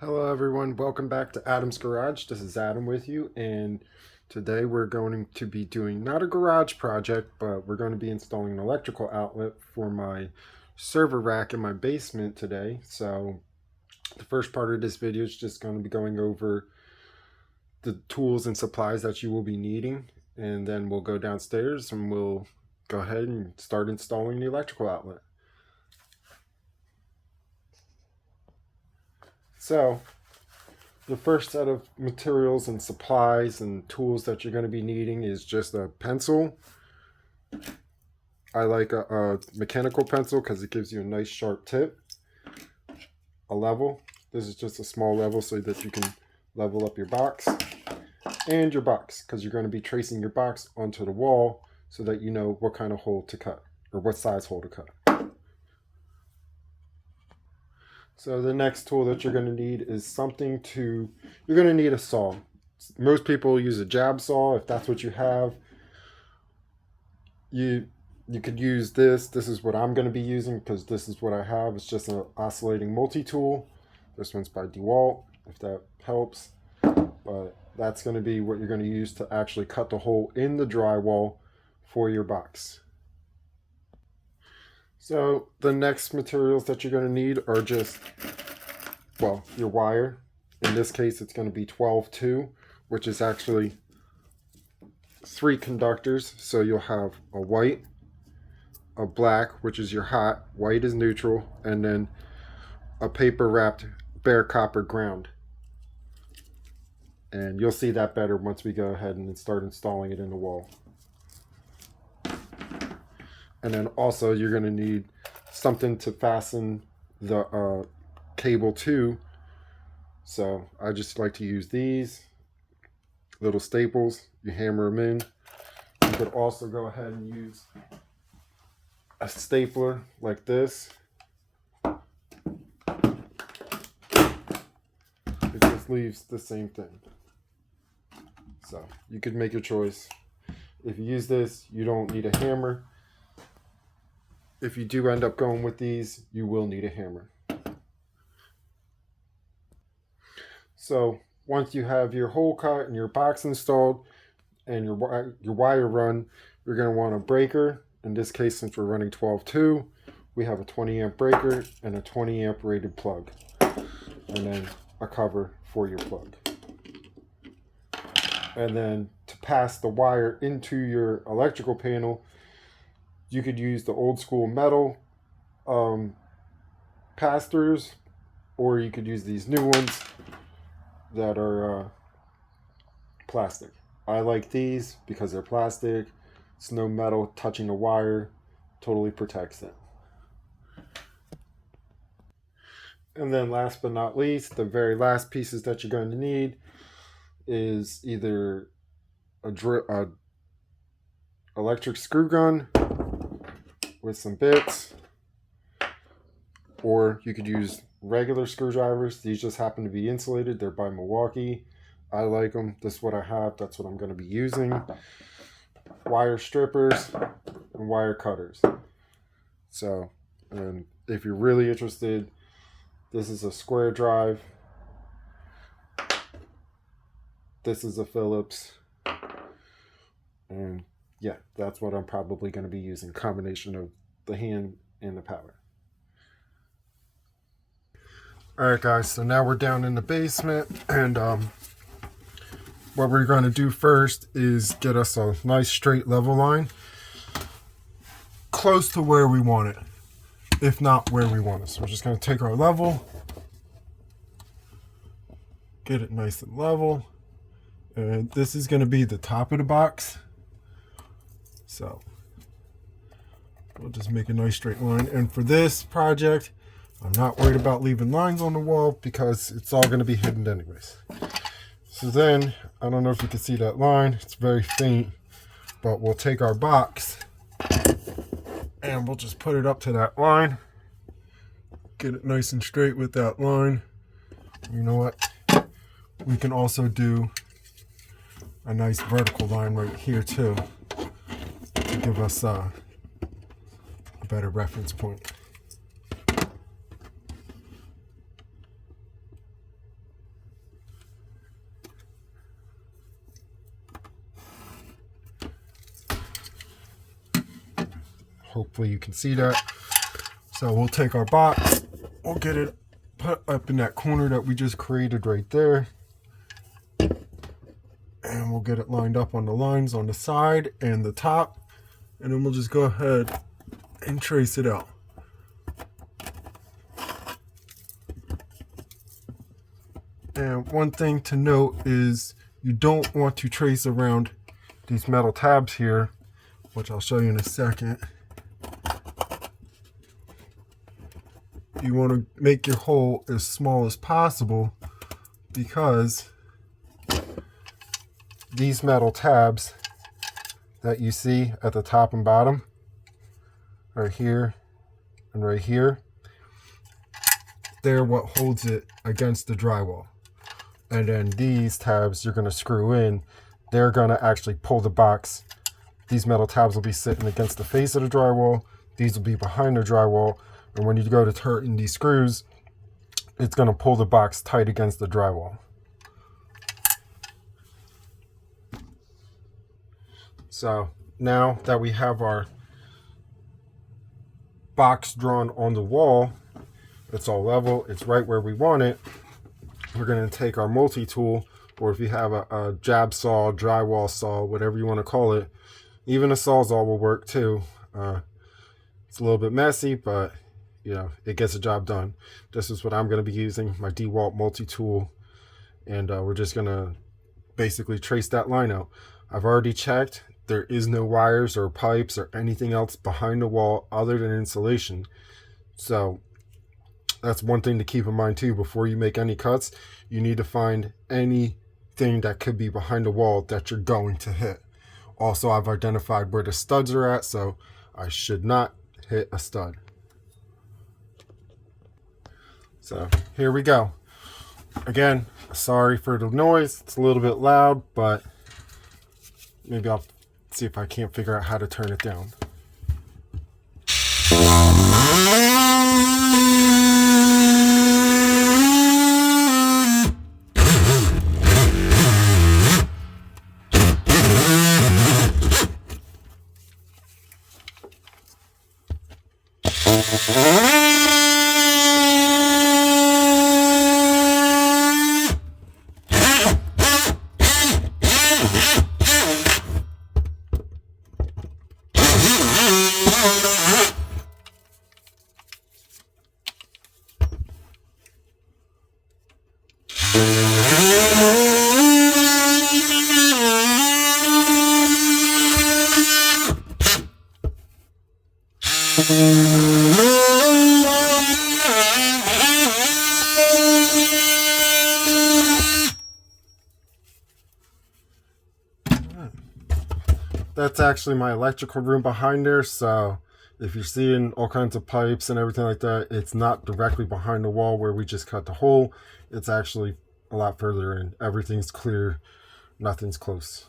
Hello everyone, welcome back to Adam's Garage. This is Adam with you, and today we're going to be doing not a garage project, but we're going to be installing an electrical outlet for my server rack in my basement today. So the first part of this video is just going to be going over the tools and supplies that you will be needing, and then we'll go downstairs and we'll go ahead and start installing the electrical outlet. So the first set of materials and supplies and tools that you're going to be needing is just a pencil. I like a mechanical pencil because it gives you a nice sharp tip. A level. This is just a small level so that you can level up your box. And your box, because you're going to be tracing your box onto the wall so that you know what kind of hole to cut or what size hole to cut. So the next tool that you're going to need is you're going to need a saw. Most people use a jab saw. If that's what you have, you could use this. This is what I'm going to be using because this is what I have. It's just an oscillating multi-tool. This one's by DeWalt, if that helps. But that's going to be what you're going to use to actually cut the hole in the drywall for your box. So the next materials that you're going to need are just, well, your wire. In this case, it's going to be 12-2, which is actually 3 conductors. So you'll have a white, a black, which is your hot, white is neutral, and then a paper wrapped bare copper ground. And you'll see that better once we go ahead and start installing it in the wall. And then also you're going to need something to fasten the cable to. So I just like to use these little staples. You hammer them in. You could also go ahead and use a stapler like this. It just leaves the same thing. So you could make your choice. If you use this, you don't need a hammer. If you do end up going with these, you will need a hammer. So once you have your hole cut and your box installed and your wire run, you're going to want a breaker. In this case, since we're running 12-2, we have a 20 amp breaker and a 20 amp rated plug. And then a cover for your plug. And then to pass the wire into your electrical panel, you could use the old school metal pass-throughs, or you could use these new ones that are plastic. I like these because they're plastic. It's no metal touching the wire. Totally protects it. And then last but not least, the very last pieces that you're going to need is either a electric screw gun with some bits, or you could use regular screwdrivers. These just happen to be insulated. They're by Milwaukee. I like them. This is what I have. That's what I'm going to be using. Wire strippers and wire cutters. So, and if you're really interested, this is a square drive. This is a Phillips. And yeah, that's what I'm probably going to be using. Combination of the hand and the power. Alright guys, so now we're down in the basement, and what we're going to do first is get us a nice straight level line close to where we want it, if not where we want it. So we're just going to take our level, get it nice and level, and this is going to be the top of the box. So we'll just make a nice straight line. And for this project, I'm not worried about leaving lines on the wall because it's all going to be hidden anyways. So then, I don't know if you can see that line. It's very faint, but we'll take our box and we'll just put it up to that line. Get it nice and straight with that line. You know what? We can also do a nice vertical line right here too, to give us a better reference point. Hopefully you can see that. So we'll take our box, we'll get it put up in that corner that we just created right there. And we'll get it lined up on the lines on the side and the top. And then we'll just go ahead and trace it out. And one thing to note is you don't want to trace around these metal tabs here, which I'll show you in a second. You want to make your hole as small as possible because these metal tabs that you see at the top and bottom, right here and right here, they're what holds it against the drywall. And then these tabs you're going to screw in, they're going to actually pull the box. These metal tabs will be sitting against the face of the drywall. These will be behind the drywall. And when you go to tighten these screws, it's going to pull the box tight against the drywall. So now that we have our box drawn on the wall, it's all level, it's right where we want it. We're going to take our multi-tool, or if you have a jab saw, drywall saw, whatever you want to call it, even a Sawzall will work too. It's a little bit messy, but you know, it gets the job done. This is what I'm going to be using, my DeWalt multi-tool, and we're just going to basically trace that line out. I've already checked. There is no wires or pipes or anything else behind the wall other than insulation. So that's one thing to keep in mind too. Before you make any cuts, you need to find anything that could be behind the wall that you're going to hit. Also, I've identified where the studs are at, so I should not hit a stud. So here we go. Again, sorry for the noise. It's a little bit loud, but maybe I'll see if I can't figure out how to turn it down. That's actually my electrical room behind there, so if you're seeing all kinds of pipes and everything like that, it's not directly behind the wall where we just cut the hole. It's actually a lot further in. Everything's clear, nothing's close.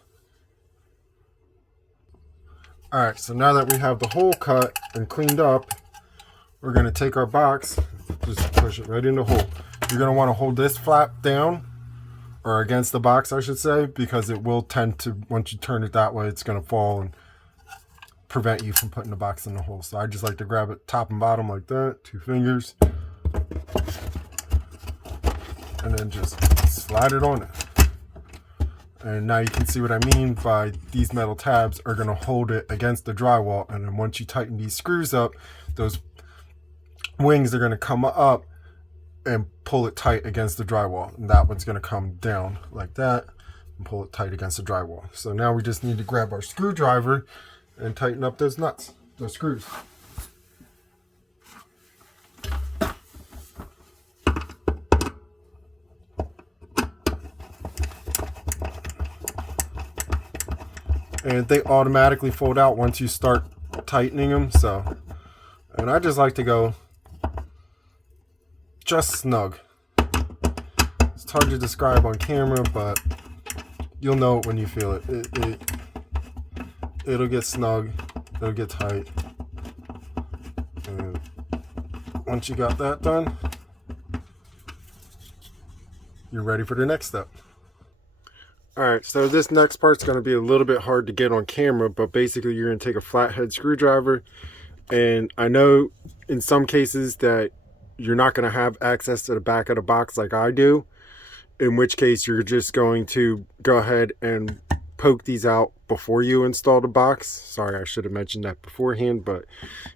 Alright, so now that we have the hole cut and cleaned up, we're going to take our box, just push it right in the hole. You're going to want to hold this flap down, or against the box I should say, because it will tend to, once you turn it that way, it's going to fall and prevent you from putting the box in the hole. So I just like to grab it top and bottom like that, 2 fingers, and then just slide it on it. And now you can see what I mean by these metal tabs are going to hold it against the drywall. And then once you tighten these screws up, those wings are going to come up and pull it tight against the drywall. And that one's going to come down like that and pull it tight against the drywall. So now we just need to grab our screwdriver and tighten up those nuts, those screws. And they automatically fold out once you start tightening them. So, and I just like to go just snug. It's hard to describe on camera, but you'll know it when you feel it. It'll get snug, it'll get tight. And once you got that done, you're ready for the next step. Alright, so this next part's going to be a little bit hard to get on camera, but basically you're going to take a flathead screwdriver. And I know in some cases that you're not going to have access to the back of the box like I do, in which case you're just going to go ahead and poke these out before you install the box. Sorry, I should have mentioned that beforehand, but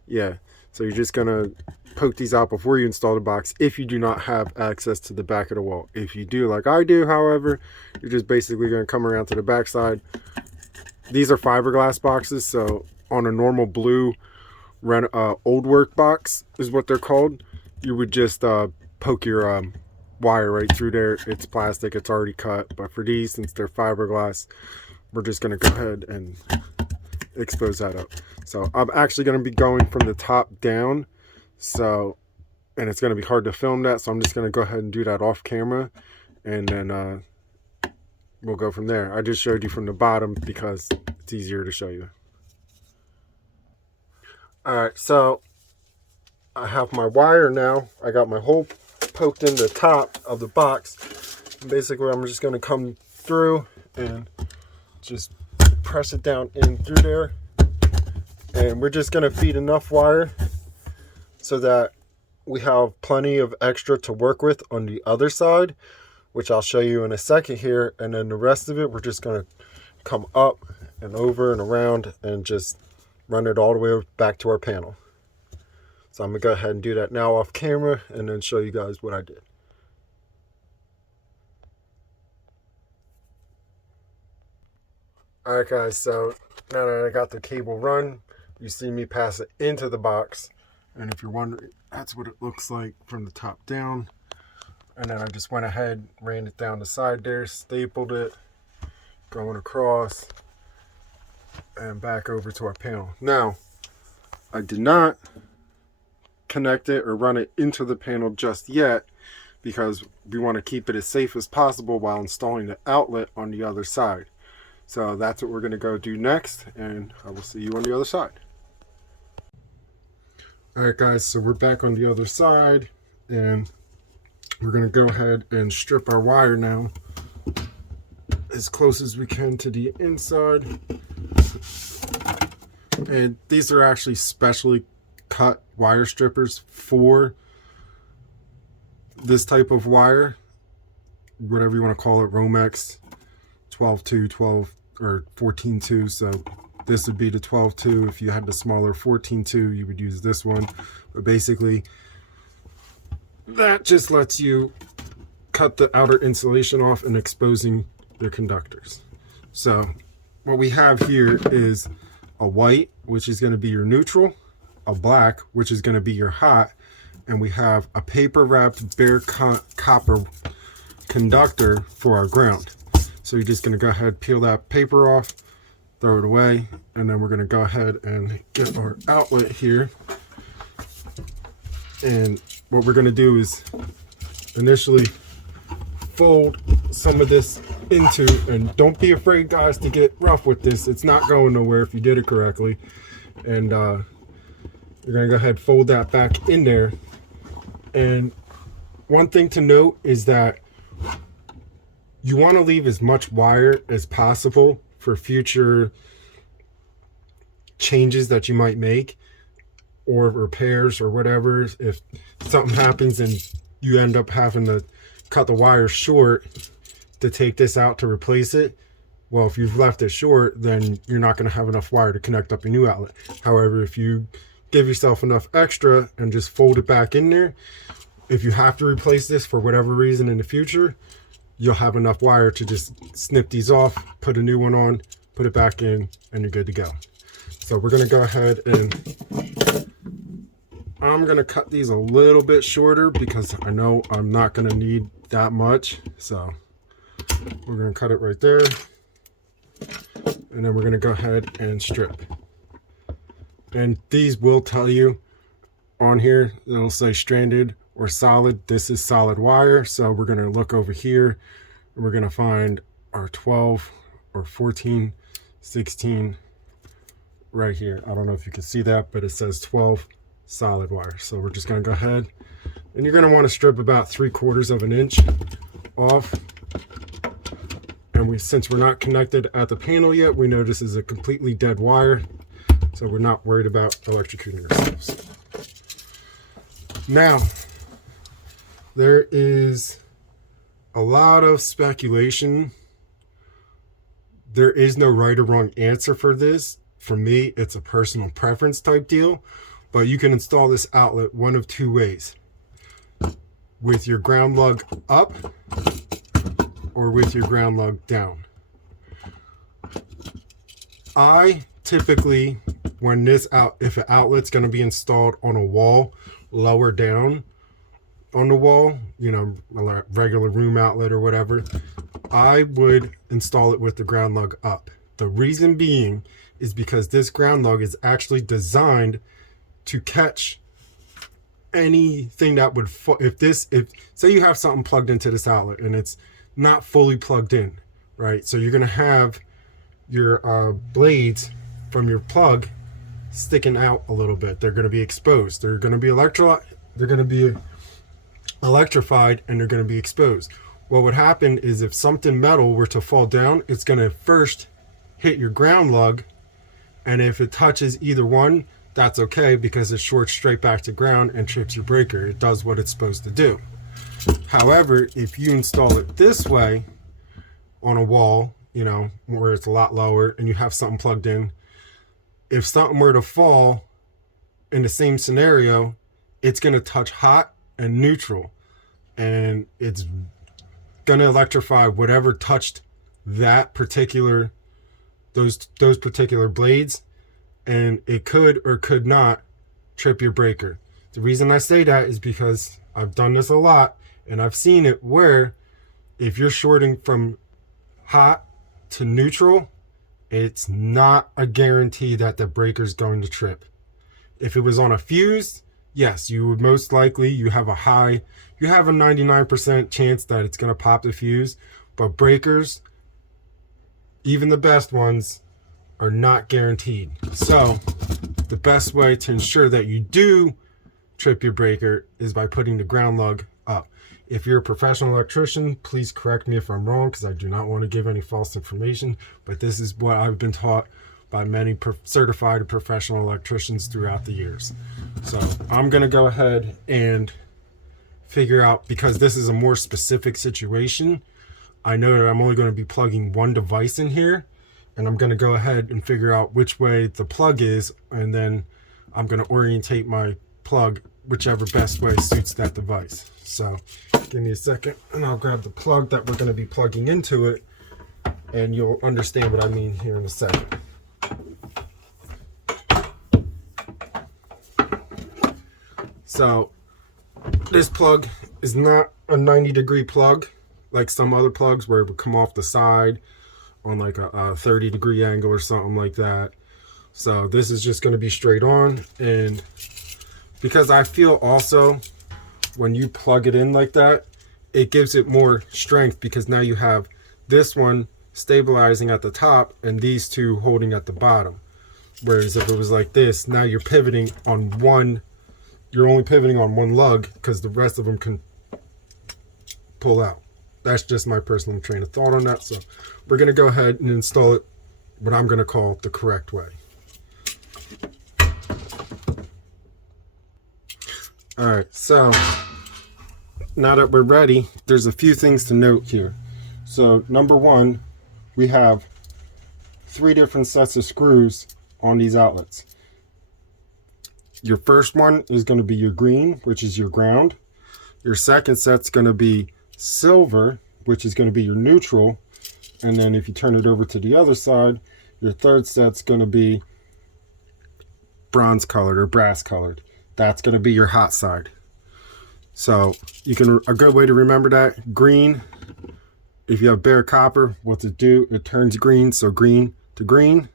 yeah. So you're just going to poke these out before you install the box if you do not have access to the back of the wall. If you do, like I do, however, you're just basically going to come around to the back side. These are fiberglass boxes, so on a normal blue old work box is what they're called, you would just poke your wire right through there. It's plastic, it's already cut. But for these, since they're fiberglass, we're just going to go ahead and expose that up. So I'm actually going to be going from the top down, so, and it's going to be hard to film that, so I'm just going to go ahead and do that off camera, and then we'll go from there. I just showed you from the bottom because it's easier to show you. Alright, so I have my wire now. I got my hole poked in the top of the box. Basically, I'm just going to come through and just press it down in through there. And we're just going to feed enough wire so that we have plenty of extra to work with on the other side, which I'll show you in a second here. And then the rest of it, we're just going to come up and over and around and just run it all the way back to our panel. So I'm going to go ahead and do that now off camera and then show you guys what I did. Alright guys, so now that I got the cable run, you see me pass it into the box. And if you're wondering, that's what it looks like from the top down. And then I just went ahead, ran it down the side there, stapled it, going across, and back over to our panel. Now, I did not connect it or run it into the panel just yet because we want to keep it as safe as possible while installing the outlet on the other side. So that's what we're going to go do next, and I will see you on the other side. Alright guys, so we're back on the other side, and we're going to go ahead and strip our wire now as close as we can to the inside. And these are actually specially cut wire strippers for this type of wire, whatever you want to call it, Romex 12-2, 12 or 14-2. So this would be the 12-2. If you had the smaller 14-2, you would use this one. But basically, that just lets you cut the outer insulation off and exposing the conductors. So what we have here is a white, which is going to be your neutral, a black, which is going to be your hot, and we have a paper wrapped bare copper conductor for our ground. So you're just going to go ahead, peel that paper off, throw it away, and then we're going to go ahead and get our outlet here. And what we're going to do is initially fold some of this into, and don't be afraid guys to get rough with this, it's not going nowhere if you did it correctly. And you're going to go ahead, fold that back in there. And one thing to note is that you want to leave as much wire as possible for future changes that you might make or repairs or whatever. If something happens and you end up having to cut the wire short to take this out to replace it, well, if you've left it short, then you're not going to have enough wire to connect up a new outlet. However, if you give yourself enough extra and just fold it back in there, if you have to replace this for whatever reason in the future, you'll have enough wire to just snip these off, put a new one on, put it back in, and you're good to go. So we're going to go ahead and I'm going to cut these a little bit shorter because I know I'm not going to need that much. So we're going to cut it right there. And then we're going to go ahead and strip. And these will tell you on here, it'll say stranded or solid. This is solid wire. So we're going to look over here and we're going to find our 12 or 14, 16 right here. I don't know if you can see that, but it says 12 solid wire. So we're just going to go ahead and you're going to want to strip about 3/4 of an inch off. And since we're not connected at the panel yet, we know this is a completely dead wire. So we're not worried about electrocuting ourselves. Now, there is a lot of speculation. There is no right or wrong answer for this. For me, it's a personal preference type deal, but you can install this outlet one of two ways. With your ground lug up or with your ground lug down. I typically, when if an outlet's going to be installed on a wall lower down on the wall, you know, a regular room outlet or whatever, I would install it with the ground lug up. The reason being is because this ground lug is actually designed to catch anything that would if say you have something plugged into this outlet and it's not fully plugged in, right? So you're going to have your blades from your plug sticking out a little bit. They're going to be exposed. They're going to be electrified, and they're going to be exposed. What would happen is if something metal were to fall down, it's going to first hit your ground lug, and if it touches either one, that's okay, because it shorts straight back to ground and trips your breaker. It does what it's supposed to do. However, if you install it this way on a wall, you know, where it's a lot lower and you have something plugged in, if something were to fall in the same scenario, it's going to touch hot and neutral, and it's going to electrify whatever touched that particular those particular blades, and it could or could not trip your breaker. The reason I say that is because I've done this a lot, and I've seen it where if you're shorting from hot to neutral, it's not a guarantee that the breaker's going to trip. If it was on a fuse, yes, you would most likely, you have a 99% chance that it's going to pop the fuse, but breakers, even the best ones, are not guaranteed. So the best way to ensure that you do trip your breaker is by putting the ground lug up. If you're a professional electrician, please correct me if I'm wrong, because I do not want to give any false information, but this is what I've been taught by many certified professional electricians throughout the years. So I'm going to go ahead and figure out, because this is a more specific situation, I know that I'm only going to be plugging one device in here, and I'm going to go ahead and figure out which way the plug is, and then I'm going to orientate my plug whichever best way suits that device. So give me a second and I'll grab the plug that we're going to be plugging into it, and you'll understand what I mean here in a second. So this plug is not a 90-degree plug like some other plugs where it would come off the side on like a 30-degree angle or something like that. So this is just going to be straight on, and because I feel also when you plug it in like that, it gives it more strength, because now you have this one stabilizing at the top and these two holding at the bottom. Whereas if it was like this, now you're pivoting on one, you're only pivoting on one lug because the rest of them can pull out. That's just my personal train of thought on that. So we're going to go ahead and install it what I'm going to call the correct way. All right, so now that we're ready, there's a few things to note here. So number one, we have 3 different sets of screws on these outlets. Your first one is going to be your green, which is your ground. Your second set's going to be silver, which is going to be your neutral. And then if you turn it over to the other side, your third set's going to be bronze colored or brass colored. That's going to be your hot side. So a good way to remember that, green, if you have bare copper, what's it do? It turns green, so green to green.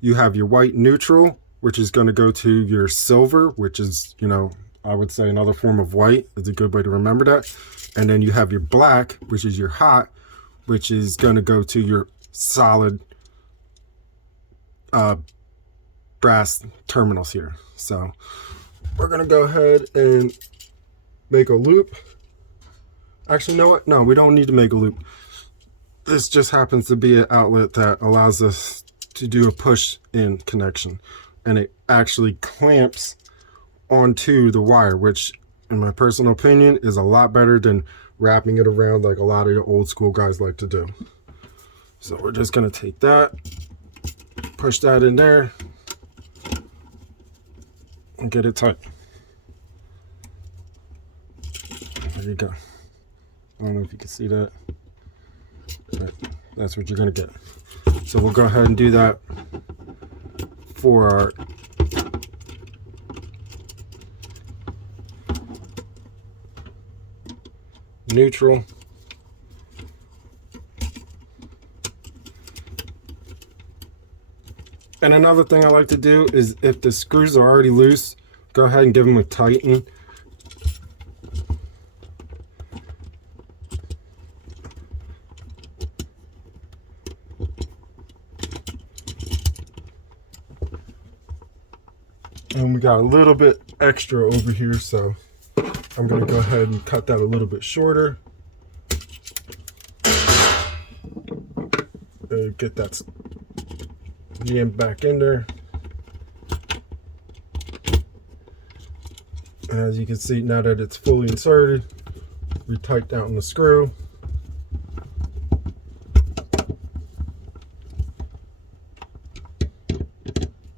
You have your white neutral, which is going to go to your silver, which is, you know, I would say another form of white. Is a good way to remember that. And then you have your black, which is your hot, which is going to go to your solid brass terminals here. So we're going to go ahead and make a loop. Actually, you know what? No, we don't need to make a loop. This just happens to be an outlet that allows us to do a push-in connection. and it actually clamps onto the wire, which in my personal opinion is a lot better than wrapping it around like a lot of the old school guys like to do. So we're just going to take that, push that in there, and get it tight. There you go. I don't know if you can see that, but that's what you're going to get. So we'll go ahead and do that for our neutral. And another thing I like to do is if the screws are already loose, go ahead and give them a tighten. And we got a little bit extra over here, so I'm going to go ahead and cut that a little bit shorter. Get that jammed back in there. And as you can see, now that it's fully inserted, we tighten down the screw.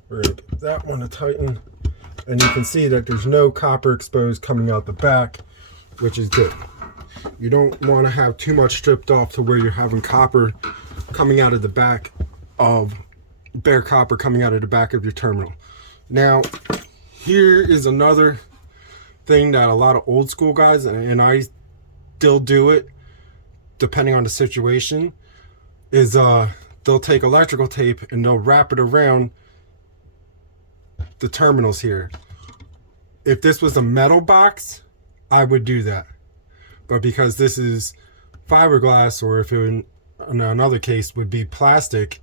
We're going to get that one to tighten. And you can see that there's no copper exposed coming out the back, which is good. You don't want to have too much stripped off to where you're having copper coming out of the back of bare copper coming out of the back of your terminal. Now, here is another thing that a lot of old school guys, and I still do it depending on the situation, is they'll take electrical tape and they'll wrap it around the terminals here. If this was a metal box, I would do that. But because this is fiberglass, or if it in another case would be plastic,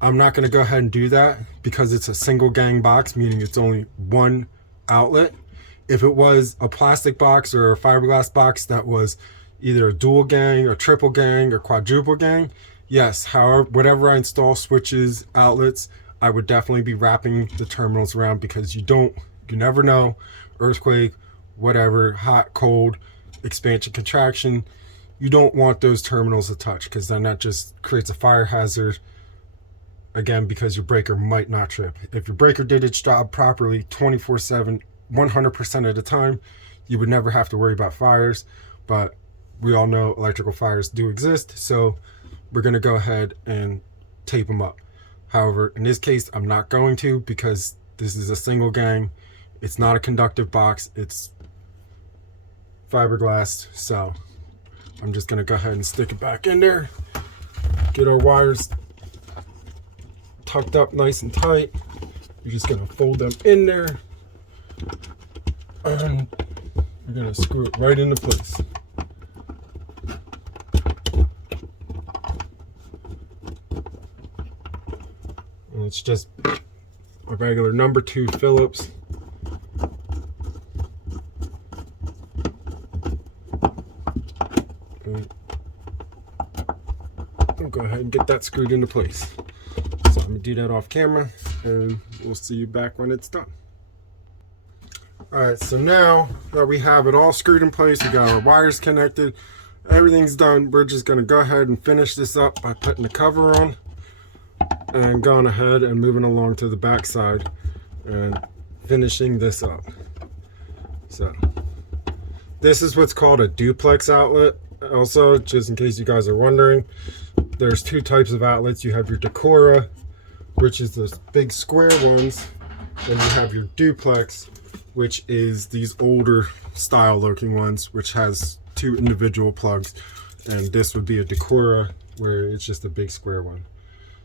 I'm not going to go ahead and do that because it's a single gang box, meaning it's only one outlet. If it was a plastic box or a fiberglass box that was either a dual gang or triple gang or quadruple gang, yes, however, whatever I install, switches, outlets, I would definitely be wrapping the terminals around, because you never know, earthquake, whatever, hot, cold, expansion, contraction, you don't want those terminals to touch, because then that just creates a fire hazard, again, because your breaker might not trip. If your breaker did its job properly 24/7, 100% of the time, you would never have to worry about fires. But we all know electrical fires do exist, so we're going to go ahead and tape them up. However, in this case, I'm not going to, because this is a single gang. It's not a conductive box. It's fiberglass. So I'm just going to go ahead and stick it back in there. Get our wires tucked up nice and tight. You're just going to fold them in there. And you're going to screw it right into place. And it's just a regular number 2 Phillips. And go ahead and get that screwed into place. So I'm going to do that off camera, and we'll see you back when it's done. Alright, so now that we have it all screwed in place, we got our wires connected, everything's done, we're just going to go ahead and finish this up by putting the cover on and going ahead and moving along to the back side and finishing this up. So this is what's called a duplex outlet. Also, just in case you guys are wondering, there's 2 types of outlets. You have your Decora, which is the big square ones, then you have your duplex, which is these older style looking ones, which has 2 individual plugs. And this would be a Decora, where it's just a big square one.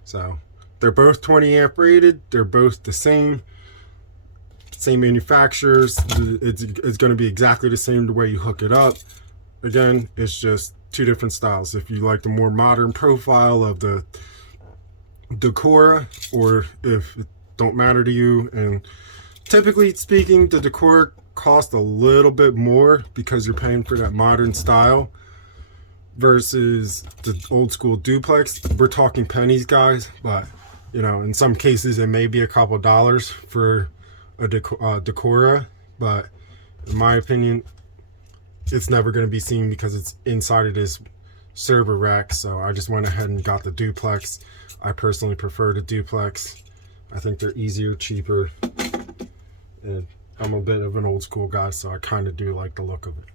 So they're both 20 amp rated. They're both the same manufacturers. It's going to be exactly the same the way you hook it up. Again, it's just 2 different styles. If you like the more modern profile of the Decora, or if it don't matter to you, and typically speaking, the Decora costs a little bit more because you're paying for that modern style versus the old school duplex. We're talking pennies, guys, but You know, in some cases it may be a couple dollars for a Decora, but in my opinion, it's never going to be seen because it's inside of this server rack. So I just went ahead and got the duplex. I personally prefer the duplex. I think they're easier, cheaper, and I'm a bit of an old school guy, so I kind of do like the look of it.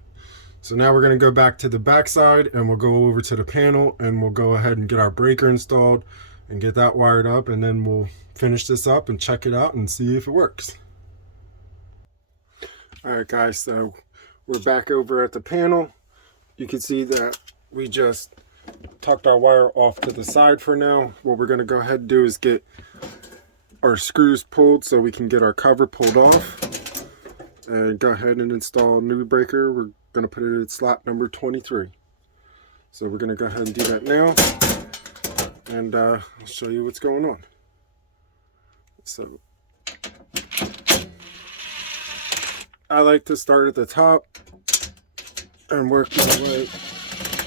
So now we're going to go back to the back side and we'll go over to the panel and we'll go ahead and get our breaker installed and get that wired up, and then we'll finish this up and check it out and see if it works. Alright guys, so we're back over at the panel. You can see that we just tucked our wire off to the side for now. What we're going to go ahead and do is get our screws pulled so we can get our cover pulled off and go ahead and install a new breaker. We're going to put it at slot number 23. So we're going to go ahead and do that now, and I'll show you what's going on. So I like to start at the top and work my way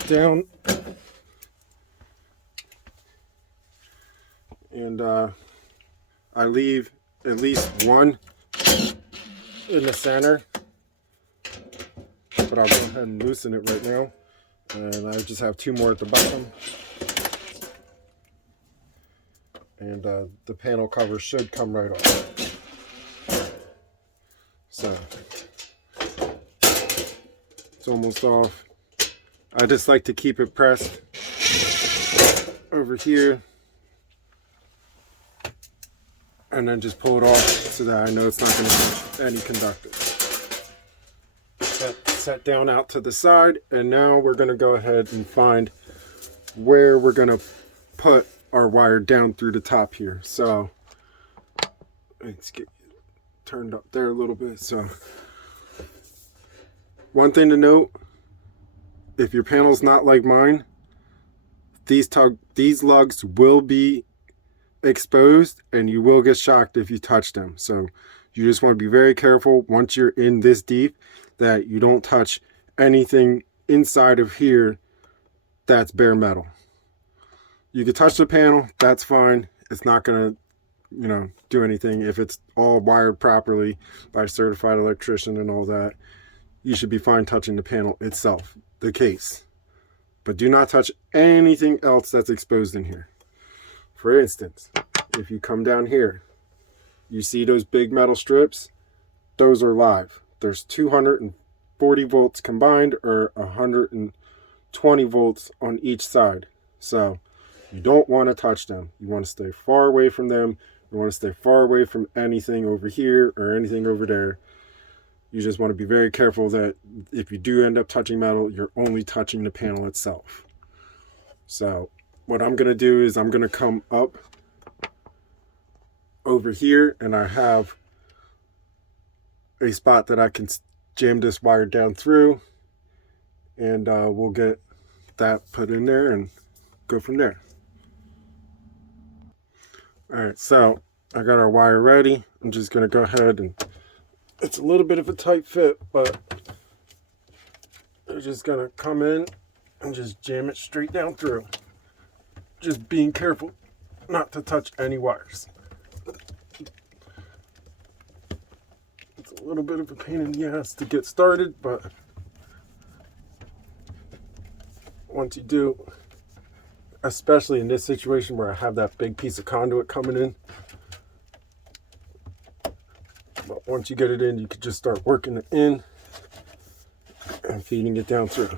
down, and I leave at least one in the center, but I'll go ahead and loosen it right now, and I just have two more at the bottom, and the panel cover should come right off. So it's almost off. I just like to keep it pressed over here and then just pull it off so that I know it's not going to touch any conductor. Set down out to the side, and now we're going to go ahead and find where we're going to put our wire down through the top here. So let's get turned up there a little bit. So one thing to note, if your panel's not like mine, these lugs will be exposed and you will get shocked if you touch them. So you just want to be very careful once you're in this deep that you don't touch anything inside of here that's bare metal. You can touch the panel, that's fine. It's not going to, do anything. If it's all wired properly by a certified electrician and all that, you should be fine touching the panel itself, the case. But do not touch anything else that's exposed in here. For instance, if you come down here, you see those big metal strips? Those are live. There's 240 volts combined, or 120 volts on each side. So you don't want to touch them. You want to stay far away from them. You want to stay far away from anything over here or anything over there. You just want to be very careful that if you do end up touching metal, you're only touching the panel itself. So what I'm going to do is I'm going to come up over here, and I have a spot that I can jam this wire down through, and we'll get that put in there and go from there. Alright, so I got our wire ready. I'm just going to go ahead, and it's a little bit of a tight fit, but I'm just going to come in and just jam it straight down through. Just being careful not to touch any wires. It's a little bit of a pain in the ass to get started, but once you do, especially in this situation where I have that big piece of conduit coming in, but once you get it in, you can just start working it in and feeding it down through.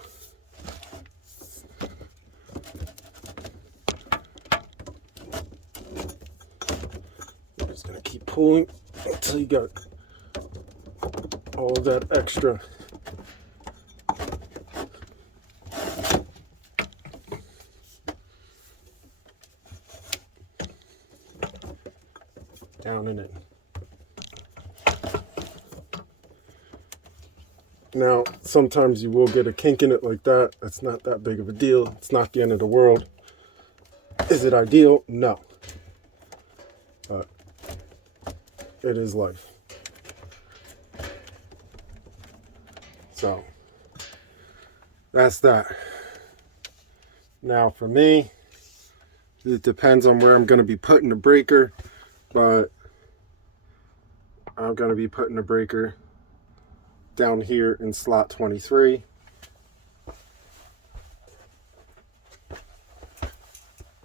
You're just going to keep pulling until you got all of that extra down in it. Now, sometimes you will get a kink in it like that. That's not that big of a deal. It's not the end of the world. Is it ideal? No. But it is life. So, that's that. Now for me, It depends on where I'm going to be putting the breaker, but I'm going to be putting the breaker down here in slot 23.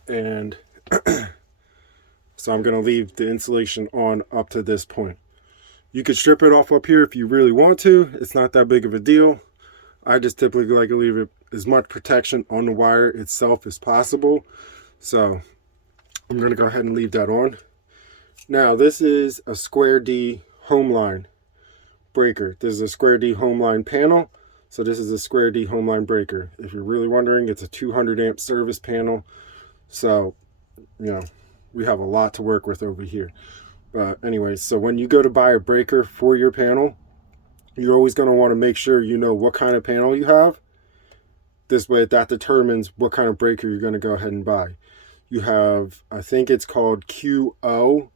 And so I'm going to leave the insulation on up to this point. You could strip it off up here if you really want to. It's not that big of a deal. I just typically like to leave it as much protection on the wire itself as possible. So I'm going to go ahead and leave that on. Now this is a Square D Homeline breaker. This is a Square D Homeline panel. So this is a Square D Homeline breaker. If you're really wondering, it's a 200 amp service panel. So, you know, we have a lot to work with over here. But anyway, so when you go to buy a breaker for your panel, you're always going to want to make sure you know what kind of panel you have. This way, that determines what kind of breaker you're going to go ahead and buy. You have, I think it's called QO,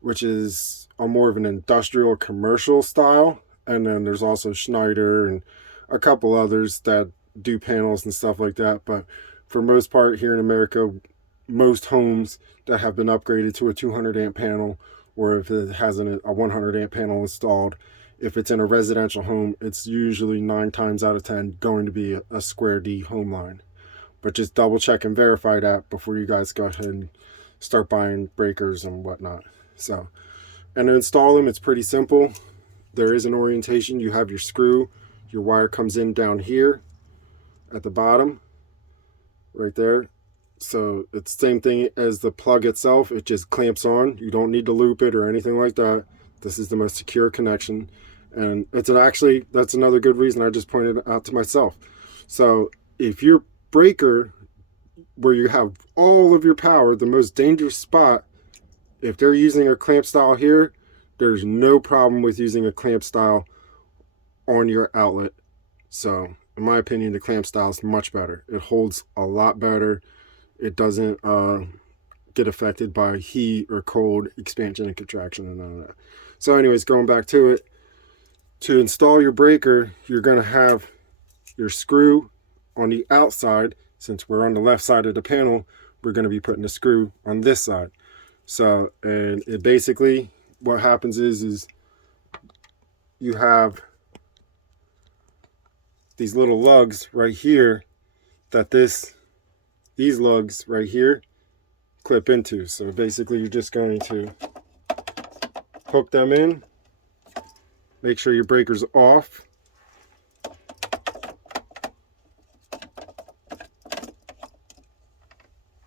which is a more of an industrial commercial style. And then there's also Schneider and a couple others that do panels and stuff like that. But for most part here in America, most homes that have been upgraded to a 200 amp panel, or if it has a 100 amp panel installed, if it's in a residential home, it's usually 9 times out of 10 going to be a Square D Homeline. But just double check and verify that before you guys go ahead and start buying breakers and whatnot. So, and to install them, it's pretty simple. There is an orientation. You have your screw, your wire comes in down here at the bottom, right there. So it's the same thing as the plug itself. It just clamps on. You don't need to loop it or anything like that. This is the most secure connection. And it's actually, that's another good reason I just pointed out to myself. So if your breaker, where you have all of your power, the most dangerous spot, if they're using a clamp style here, there's no problem with using a clamp style on your outlet. So in my opinion, the clamp style is much better. It holds a lot better. It doesn't get affected by heat or cold, expansion and contraction and none of that. So anyways, going back to it, to install your breaker, you're going to have your screw on the outside. Since we're on the left side of the panel, we're going to be putting the screw on this side. So, and it basically, what happens is you have these little lugs right here that these lugs right here clip into. So basically you're just going to hook them in, make sure your breaker's off,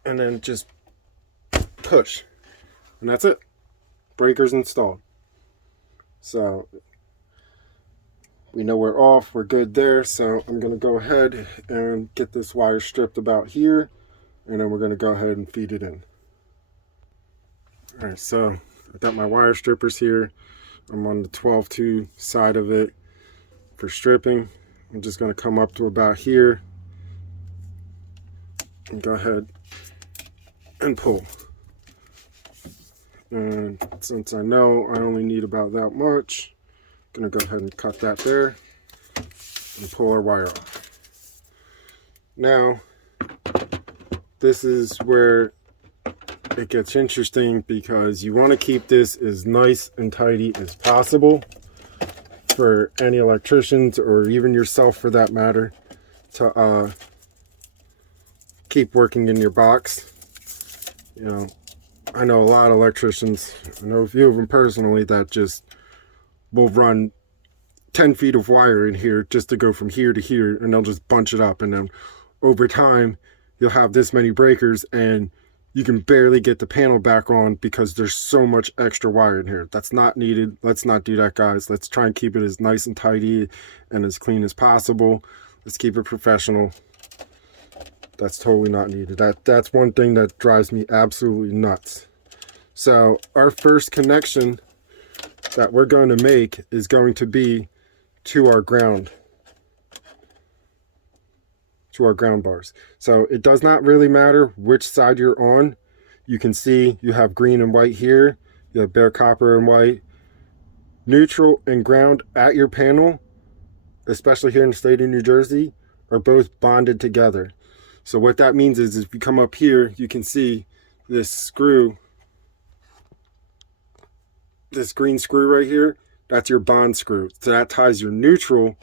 and then just push, and that's it. Breaker's installed. So we know we're off, we're good there. So I'm going to go ahead and get this wire stripped about here, and then we're going to go ahead and feed it in. All right, so I got my wire strippers here. I'm on the 12-2 side of it for stripping. I'm just going to come up to about here and go ahead and pull. And since I know I only need about that much, I'm going to go ahead and cut that there and pull our wire off. Now, this is where it gets interesting, because you want to keep this as nice and tidy as possible for any electricians, or even yourself for that matter, to keep working in your box. You know, I know a lot of electricians, I know a few of them personally, that just will run 10 feet of wire in here just to go from here to here, and they'll just bunch it up, and then over time you'll have this many breakers and you can barely get the panel back on because there's so much extra wire in here. That's not needed. Let's not do that, guys. Let's try and keep it as nice and tidy and as clean as possible. Let's keep it professional. That's totally not needed. That's one thing that drives me absolutely nuts. So our first connection that we're going to make is going to be to our ground bars. So it does not really matter which side you're on. You can see you have green and white here, you have bare copper and white. Neutral and ground at your panel, especially here in the state of New Jersey, are both bonded together. So what that means is if you come up here, you can see this screw, this green screw right here, that's your bond screw. So that ties your neutral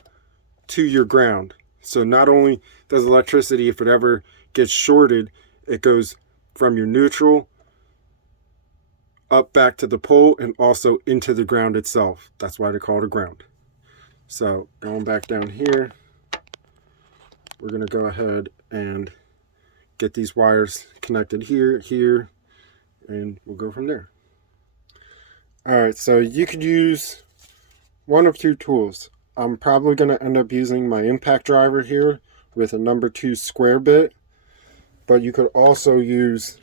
to your ground. So not only does electricity, if it ever gets shorted, it goes from your neutral up back to the pole and also into the ground itself. That's why they call it a ground. So going back down here, we're going to go ahead and get these wires connected here, here, and we'll go from there. All right, so you could use one of two tools. I'm probably going to end up using my impact driver here with a number 2 square bit, but you could also use,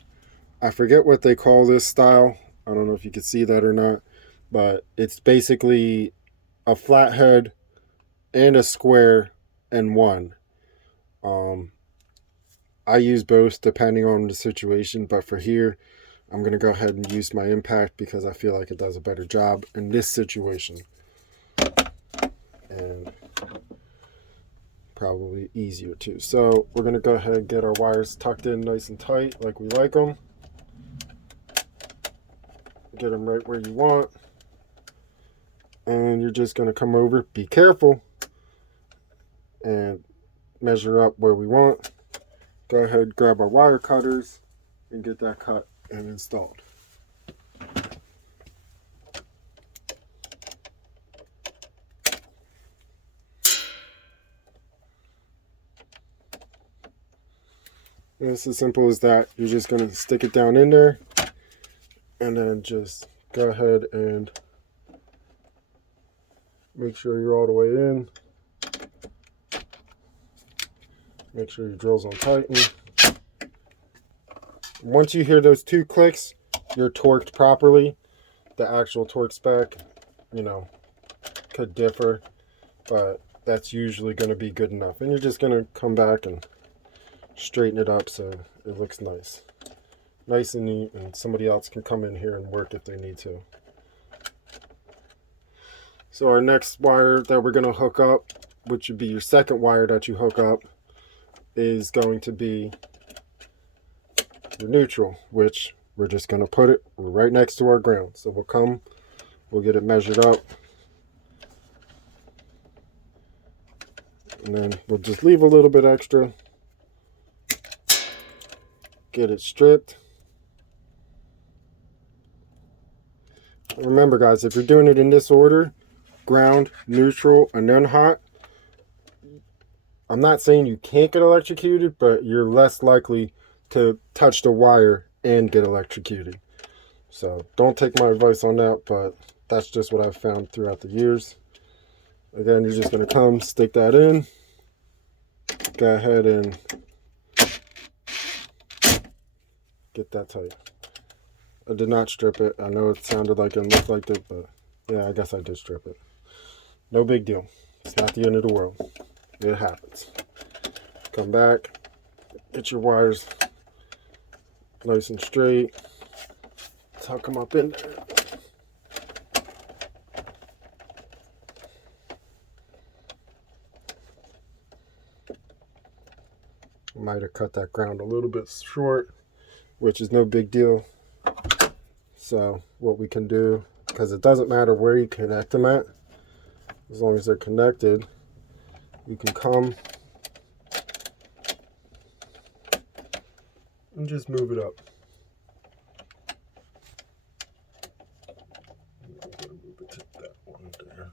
I forget what they call this style. I don't know if you can see that or not, but it's basically a flathead and a square and one. I use both depending on the situation, but for here, I'm going to go ahead and use my impact because I feel like it does a better job in this situation. And probably easier too. So we're going to go ahead and get our wires tucked in nice and tight like we like them. Get them right where you want. And you're just going to come over, be careful, and measure up where we want. Go ahead, grab our wire cutters and get that cut and installed. And it's as simple as that. You're just going to stick it down in there and then just go ahead and make sure you're all the way in. Make sure your drill's on tighten. Once you hear those 2 clicks, you're torqued properly. The actual torque spec, could differ, but that's usually going to be good enough. And you're just going to come back and straighten it up so it looks nice. Nice and neat, and somebody else can come in here and work if they need to. So our next wire that we're going to hook up, which would be your second wire that you hook up, is going to be your neutral, which we're just going to put it right next to our ground. So we'll get it measured up, and then we'll just leave a little bit extra, get it stripped. Remember guys, if you're doing it in this order, ground, neutral, and then hot, I'm not saying you can't get electrocuted, but you're less likely to touch the wire and get electrocuted. So don't take my advice on that, but that's just what I've found throughout the years. Again, you're just going to come, stick that in, go ahead and get that tight. I did not strip it. I know it sounded like it looked like it, but yeah, I guess I did strip it. No big deal. It's not the end of the world. It happens. Come back, get your wires nice and straight, tuck them up in there. Might have cut that ground a little bit short, which is no big deal. So what we can do, because it doesn't matter where you connect them at, as long as they're connected, you can come and just move it up. I'm going to move it to that one there.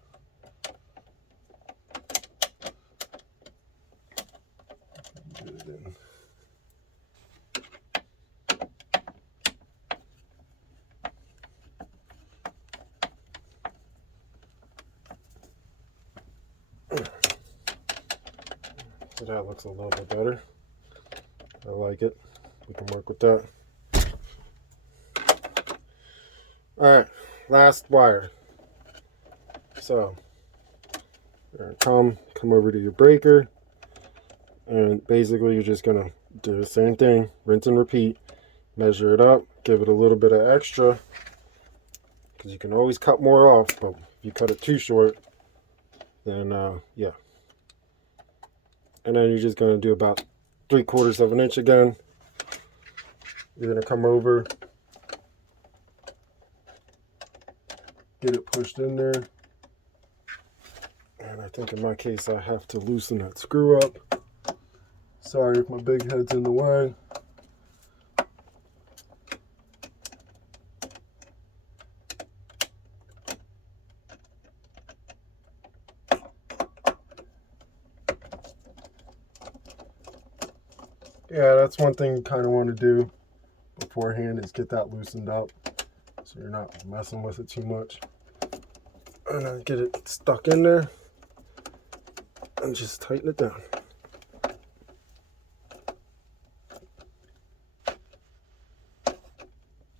Get it in. So that looks a little bit better. I like it. We can work with that. Alright, last wire. So you're gonna come over to your breaker, and basically you're just gonna do the same thing, rinse and repeat, measure it up, give it a little bit of extra, because you can always cut more off, but if you cut it too short, then yeah. And then you're just going to do about 3/4 of an inch again. You're going to come over, get it pushed in there. And I think in my case I have to loosen that screw up. Sorry if my big head's in the way. Yeah, that's one thing you kind of want to do beforehand, is get that loosened up so you're not messing with it too much. And then get it stuck in there and just tighten it down.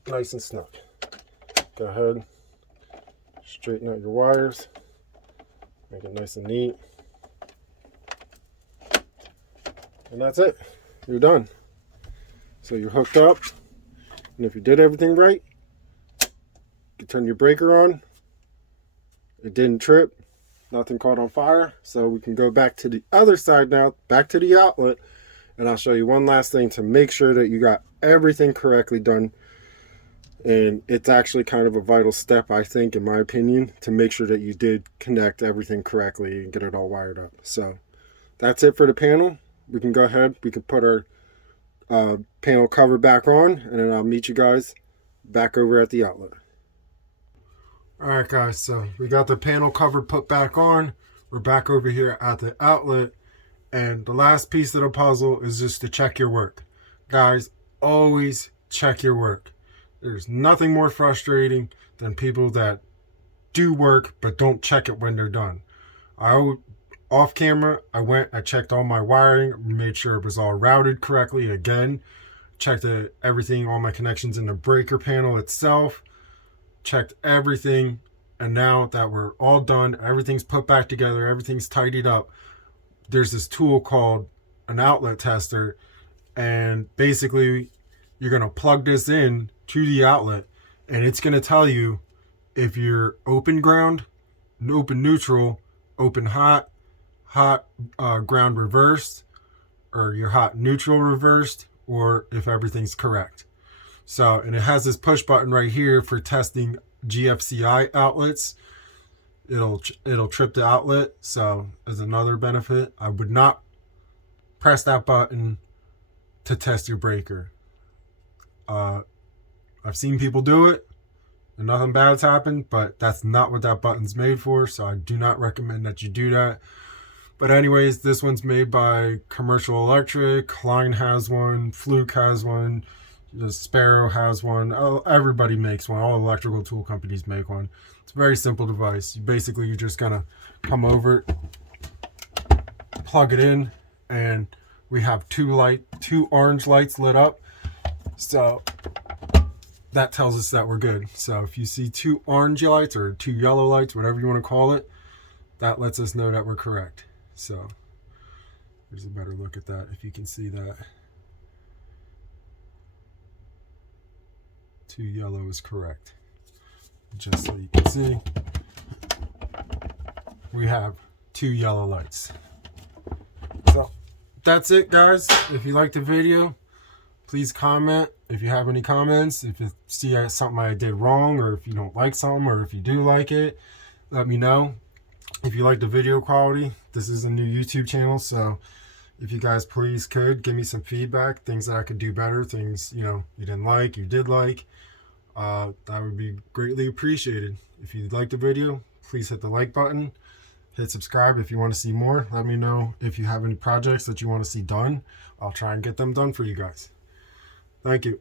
Nice and snug. Go ahead, straighten out your wires, make it nice and neat. And that's it. You're done. So you're hooked up, and if you did everything right, you turn your breaker on. It didn't trip, nothing caught on fire. So we can go back to the other side now, back to the outlet, and I'll show you one last thing to make sure that you got everything correctly done. And it's actually kind of a vital step, I think, in my opinion, to make sure that you did connect everything correctly and get it all wired up. So that's it for the panel. We can go ahead, we can put our panel cover back on, and then I'll meet you guys back over at the outlet. Alright guys, so we got the panel cover put back on. We're back over here at the outlet, and the last piece of the puzzle is just to check your work. Guys, always check your work. There's nothing more frustrating than people that do work but don't check it when they're done. Off camera, I checked all my wiring, made sure it was all routed correctly again, checked everything, all my connections in the breaker panel itself, checked everything, and now that we're all done, everything's put back together, everything's tidied up, there's this tool called an outlet tester, and basically you're going to plug this in to the outlet, and it's going to tell you if you're open ground, open neutral, open hot, ground reversed, or your hot neutral reversed, or if everything's correct. So, and it has this push button right here for testing GFCI outlets. It'll trip the outlet. So as another benefit, I would not press that button to test your breaker. I've seen people do it and nothing bad's happened, but that's not what that button's made for. So I do not recommend that you do that. But anyways, this one's made by Commercial Electric. Klein has one, Fluke has one, the Sparrow has one. Everybody makes one. All electrical tool companies make one. It's a very simple device. You're just gonna come over, plug it in, and we have two orange lights lit up. So that tells us that we're good. So if you see two orange lights or two yellow lights, whatever you want to call it, that lets us know that we're correct. So here's a better look at that, if you can see that. Two yellow is correct. Just so you can see, we have two yellow lights. So that's it, guys. If you liked the video, please comment. If you have any comments, if you see something I did wrong, or if you don't like something, or if you do like it, let me know. If you like the video quality, this is a new YouTube channel, so if you guys please could give me some feedback, things that I could do better, things you didn't like, you did like, that would be greatly appreciated. If you liked the video, please hit the like button, hit subscribe if you want to see more. Let me know if you have any projects that you want to see done. I'll try and get them done for you guys. Thank you.